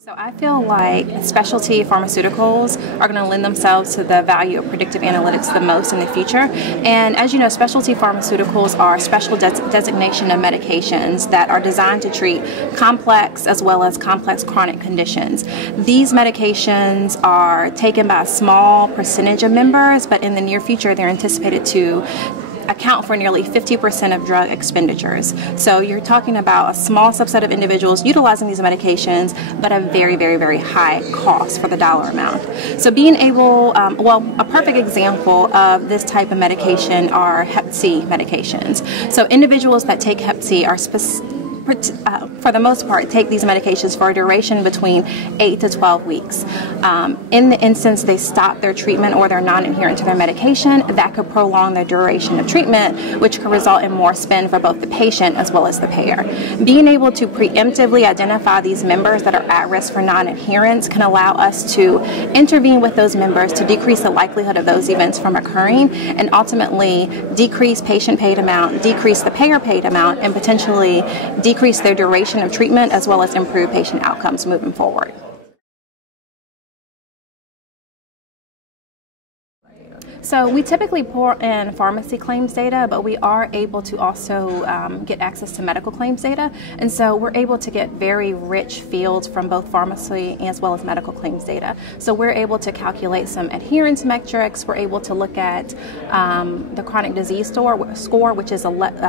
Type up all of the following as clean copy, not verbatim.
So I feel like specialty pharmaceuticals are going to lend themselves to the value of predictive analytics the most in the future. And as you know, specialty pharmaceuticals are special designation of medications that are designed to treat complex as well as complex chronic conditions. These medications are taken by a small percentage of members, but in the near future they're anticipated to account for nearly 50% of drug expenditures. So you're talking about a small subset of individuals utilizing these medications, but a very, very, very high cost for the dollar amount. So being able, a perfect example of this type of medication are Hep C medications. So individuals that take Hep C are for the most part, take these medications for a duration between 8 to 12 weeks. In the instance they stop their treatment or they're non-adherent to their medication, that could prolong their duration of treatment, which could result in more spend for both the patient as well as the payer. Being able to preemptively identify these members that are at risk for non-adherence can allow us to intervene with those members to decrease the likelihood of those events from occurring and ultimately decrease patient paid amount, decrease the payer paid amount, and potentially decrease their duration of treatment as well as improve patient outcomes moving forward. So we typically pour in pharmacy claims data, but we are able to also get access to medical claims data. And so we're able to get very rich fields from both pharmacy as well as medical claims data. So we're able to calculate some adherence metrics. We're able to look at the chronic disease score, which is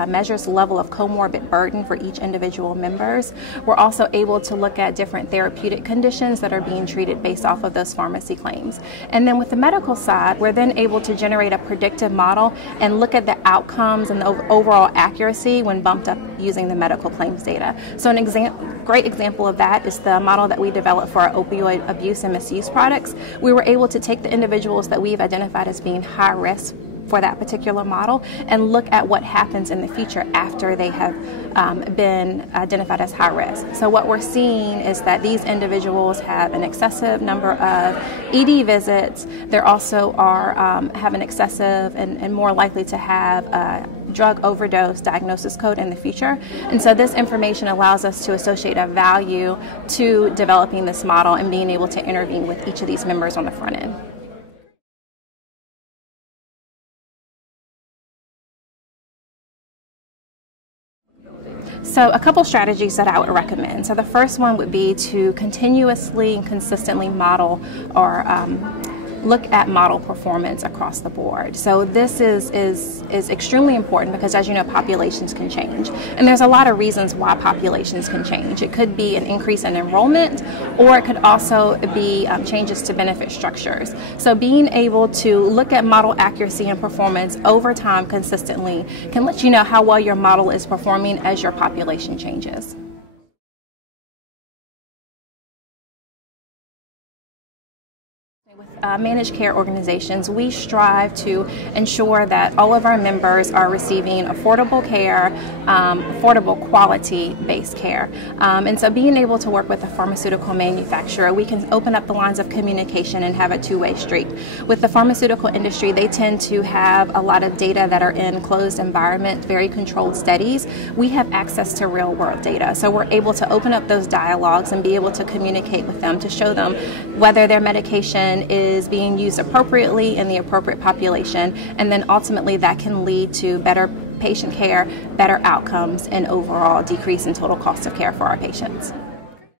measures the level of comorbid burden for each individual members. We're also able to look at different therapeutic conditions that are being treated based off of those pharmacy claims. And then with the medical side, we're then able to generate a predictive model and look at the outcomes and the overall accuracy when bumped up using the medical claims data. So an great example of that is the model that we developed for our opioid abuse and misuse products. We were able to take the individuals that we've identified as being high risk for that particular model and look at what happens in the future after they have been identified as high risk. So what we're seeing is that these individuals have an excessive number of ED visits. They also are have an excessive and more likely to have a drug overdose diagnosis code in the future. And so this information allows us to associate a value to developing this model and being able to intervene with each of these members on the front end. So a couple strategies that I would recommend. So the first one would be to continuously and consistently model or look at model performance across the board. So this is extremely important because, as you know, populations can change. And there's a lot of reasons why populations can change. It could be an increase in enrollment, or it could also be changes to benefit structures. So being able to look at model accuracy and performance over time consistently can let you know how well your model is performing as your population changes. With managed care organizations, we strive to ensure that all of our members are receiving affordable care, affordable quality-based care. And so being able to work with a pharmaceutical manufacturer, we can open up the lines of communication and have a two-way street. With the pharmaceutical industry, they tend to have a lot of data that are in closed environment, very controlled studies. We have access to real-world data, so we're able to open up those dialogues and be able to communicate with them to show them whether their medication is being used appropriately in the appropriate population, and then ultimately that can lead to better patient care, better outcomes, and overall decrease in total cost of care for our patients.